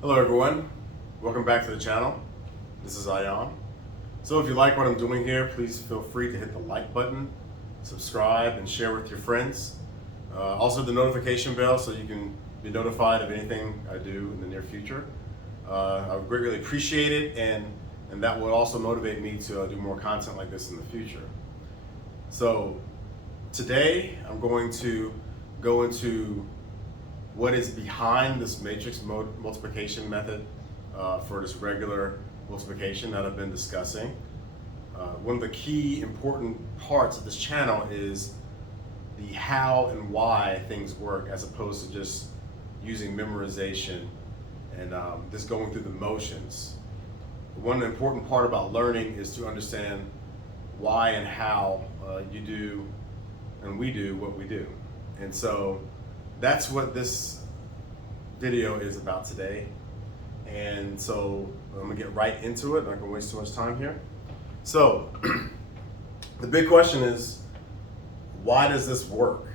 Hello everyone, welcome back to the channel. This is Ayan. So if you like what I'm doing here, please feel free to hit the like button, subscribe, and share with your friends. Also the notification bell so you can be notified of anything I do in the near future. I would greatly appreciate it, and that will also motivate me to do more content like this in the future. So today I'm going to go into what is behind this matrix multiplication method for this regular multiplication that I've been discussing. One of the key important parts of this channel is the how and why things work, as opposed to just using memorization and just going through the motions. One important part about learning is to understand why and how you do and we do what we do. And so that's what this video is about today. And so I'm gonna get right into it. I'm not gonna waste too much time here. So the big question is, why does this work?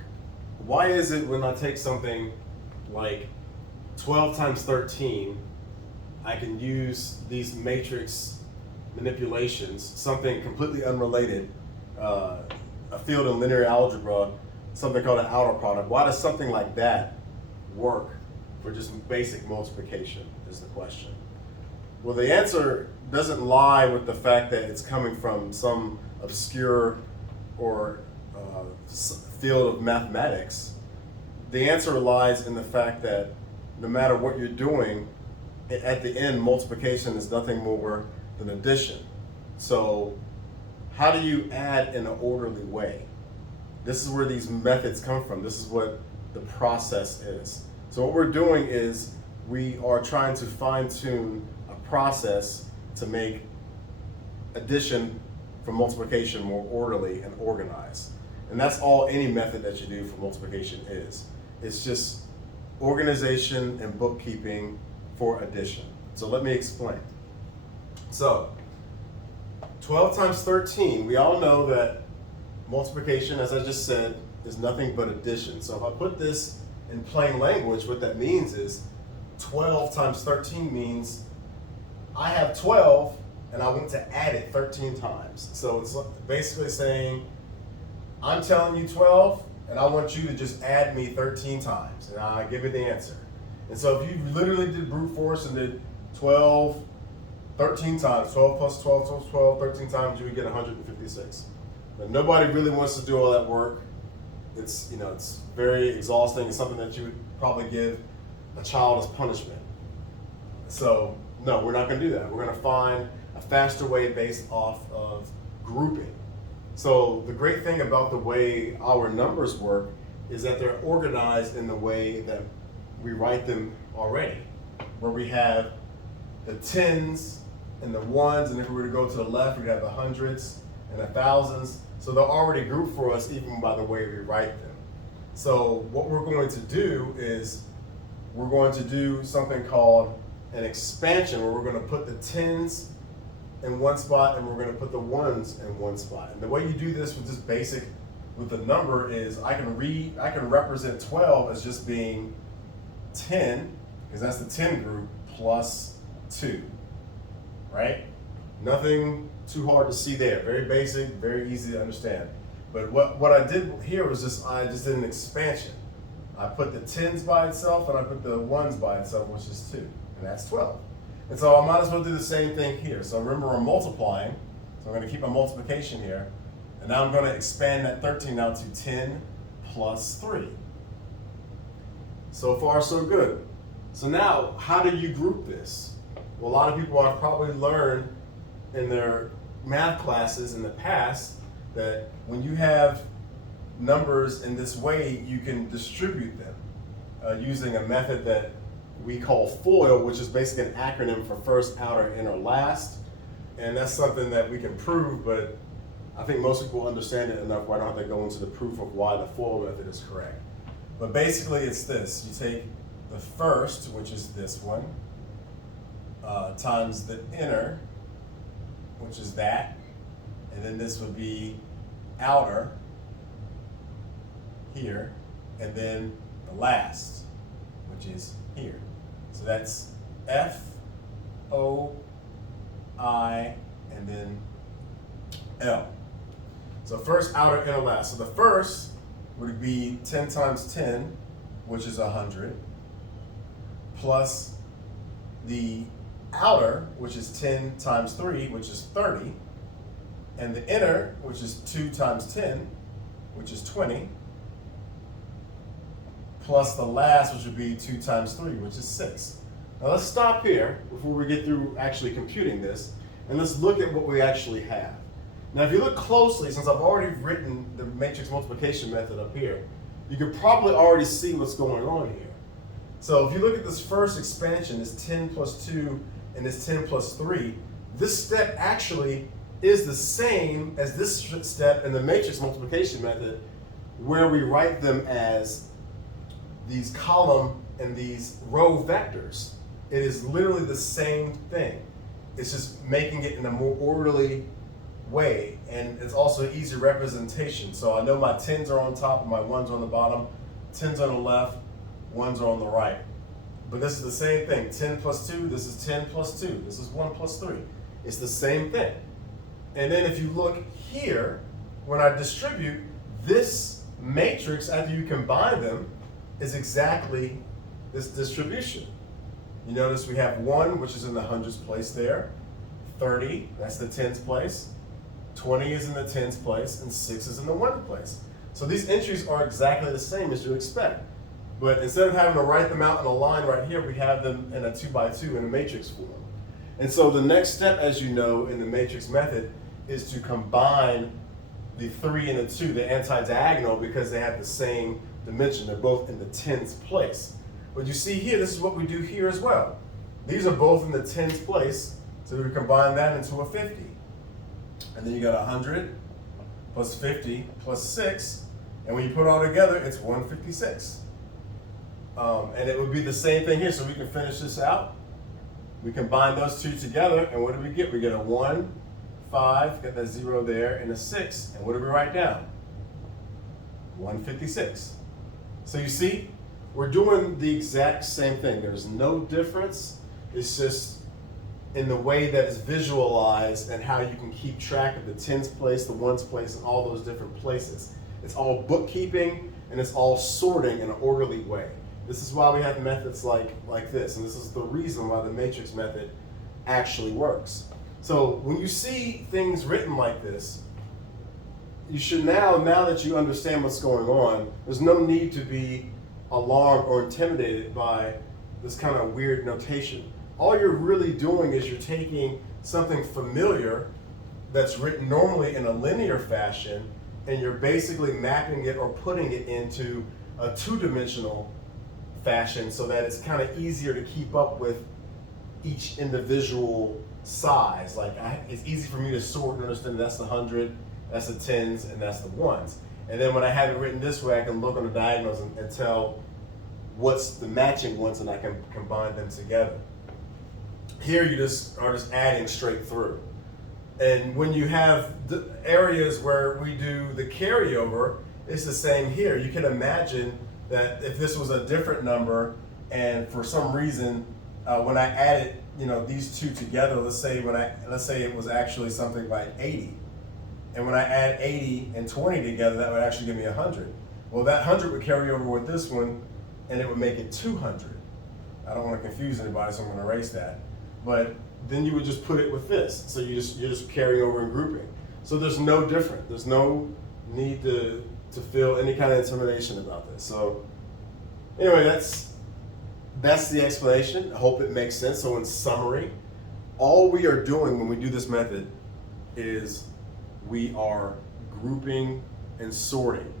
Why is it when I take something like 12 times 13, I can use these matrix manipulations, something completely unrelated, a field in linear algebra, something called an outer product. Why does something like that work for just basic multiplication is the question. Well, the answer doesn't lie with the fact that it's coming from some obscure or field of mathematics. The answer lies in the fact that no matter what you're doing, at the end, multiplication is nothing more than addition. So how do you add in an orderly way? This is where these methods come from. This is what the process is. So what we're doing is we are trying to fine-tune a process to make addition from multiplication more orderly and organized. And that's all any method that you do for multiplication is. It's just organization and bookkeeping for addition. So let me explain. So 12 times 13, we all know that multiplication, as I just said, is nothing but addition. So if I put this in plain language, what that means is 12 times 13 means I have 12 and I want to add it 13 times. So it's basically saying, I'm telling you 12 and I want you to just add me 13 times and I give you the answer. And so if you literally did brute force and did 12 13 times, 12 plus 12 plus 12, 13 times, you would get 156. But nobody really wants to do all that work. It's very exhausting. It's something that you would probably give a child as punishment. So no, we're not going to do that. We're going to find a faster way based off of grouping. So the great thing about the way our numbers work is that they're organized in the way that we write them already, where we have the tens and the ones, and if we were to go to the left, we'd have the hundreds and the thousands. So they're already grouped for us even by the way we write them. So what we're going to do is we're going to do something called an expansion, where we're going to put the tens in one spot and we're going to put the ones in one spot. And the way you do this with this basic, with the number, is I can represent 12 as just being 10, because that's the 10 group, plus 2, right? Nothing too hard to see there. Very basic, very easy to understand. But what I did here was I just did an expansion. I put the tens by itself and I put the ones by itself, which is 2, and that's 12. And so I might as well do the same thing here. So remember, we're multiplying, so I'm going to keep my multiplication here, and now I'm going to expand that 13 out to 10 plus 3. So far, so good. So now, how do you group this? Well, a lot of people have probably learned in their math classes in the past that when you have numbers in this way, you can distribute them using a method that we call FOIL, which is basically an acronym for first, outer, inner, last. And that's something that we can prove, but I think most people understand it enough where I don't have to go into the proof of why the FOIL method is correct. But basically it's this: you take the first, which is this one, times the inner, which is that, and then this would be outer here, and then the last, which is here. So that's F, O, I, and then L. So first, outer, inner, last. So the first would be 10 times 10, which is 100, plus the outer, which is 10 times 3, which is 30, and the inner, which is 2 times 10, which is 20, plus the last, which would be 2 times 3, which is 6. Now let's stop here before we get through actually computing this, and let's look at what we actually have. Now if you look closely, since I've already written the matrix multiplication method up here, you can probably already see what's going on here. So if you look at this first expansion, this 10 plus 2 and this 10 plus 3, this step actually is the same as this step in the matrix multiplication method, where we write them as these column and these row vectors. It is literally the same thing. It's just making it in a more orderly way, and it's also an easier representation. So I know my 10s are on top and my 1s are on the bottom, 10s on the left, 1s are on the right. But this is the same thing. 10 plus 2, this is 10 plus 2, this is 1 plus 3. It's the same thing. And then if you look here, when I distribute, this matrix, after you combine them, is exactly this distribution. You notice we have 1, which is in the hundreds place there, 30, that's the tens place, 20 is in the tens place, and 6 is in the one place. So these entries are exactly the same as you expect. But instead of having to write them out in a line right here, we have them in a 2x2 in a matrix form. And so the next step, as you know, in the matrix method is to combine the 3 and the 2, the anti-diagonal, because they have the same dimension. They're both in the tens place. But you see here, this is what we do here as well. These are both in the tens place, so we combine that into a 50. And then you got 100 plus 50 plus 6, and when you put it all together, it's 156. And it would be the same thing here, so we can finish this out. We combine those two together, and what do we get? We get a 1, 5, got that 0 there, and a 6, and what do we write down? 156. So you see, we're doing the exact same thing. There's no difference. It's just in the way that it's visualized and how you can keep track of the tens place, the ones place, and all those different places. It's all bookkeeping, and it's all sorting in an orderly way. This is why we have methods like this, and this is the reason why the matrix method actually works. So when you see things written like this, you should now that you understand what's going on, there's no need to be alarmed or intimidated by this kind of weird notation. All you're really doing is you're taking something familiar that's written normally in a linear fashion, and you're basically mapping it or putting it into a two-dimensional fashion so that it's kind of easier to keep up with each individual size. Like it's easy for me to sort and understand that's the 100, that's the tens, and that's the ones. And then when I have it written this way, I can look on the diagonals and tell what's the matching ones, and I can combine them together. Here you are just adding straight through. And when you have the areas where we do the carryover, it's the same here. You can imagine that if this was a different number, and for some reason, when I added, these two together, let's say it was actually something like 80, and when I add 80 and 20 together, that would actually give me 100. Well, that 100 would carry over with this one, and it would make it 200. I don't want to confuse anybody, so I'm going to erase that. But then you would just put it with this. So you're just carrying over and grouping. So there's no different. There's no need to feel any kind of intimidation about this. So anyway, that's the explanation. I hope it makes sense. So in summary, all we are doing when we do this method is we are grouping and sorting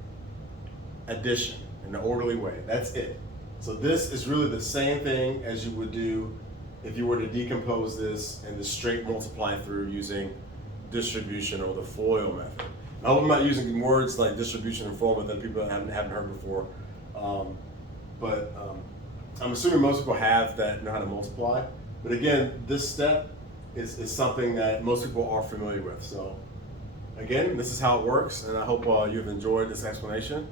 addition in an orderly way. That's it. So this is really the same thing as you would do if you were to decompose this and just straight multiply through using distribution or the FOIL method. I hope I'm not using words like distribution and FOIL that people haven't heard before, but I'm assuming most people know how to multiply. But again, this step is something that most people are familiar with. So again, this is how it works, and I hope you've enjoyed this explanation.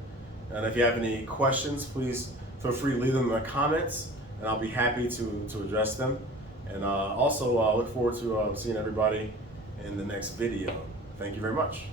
And if you have any questions, please feel free to leave them in the comments. and I'll be happy to address them. And also look forward to seeing everybody in the next video. Thank you very much.